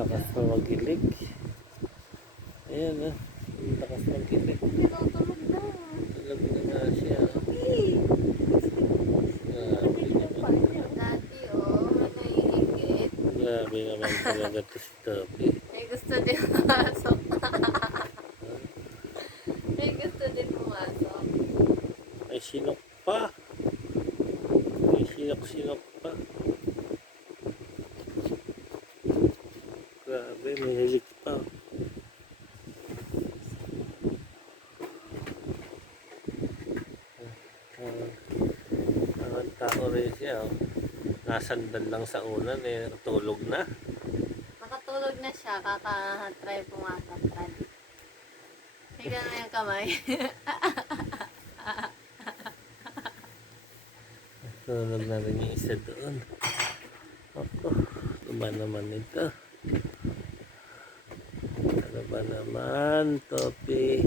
Lakas na magilig. Ayan ah. Lakas na magilig. Tinutulog na. Tulog na nga siya. Grabe naman. Dati, may naiingit. Grabe naman talaga to si Toby. May gusto din pumasok. May gusto din pumasok. May sinok pa. May sinok pa. Grabe, may hilig pa. Ang tao rin siya. Oh. Nasandal lang sa unan eh. Tulog na. Nakatulog na siya, kaka-try pumasok. Tignan mo yung kamay. Tulog na rin yung isa doon. Ako, ano ba naman ito? Ano ba naman, Topi?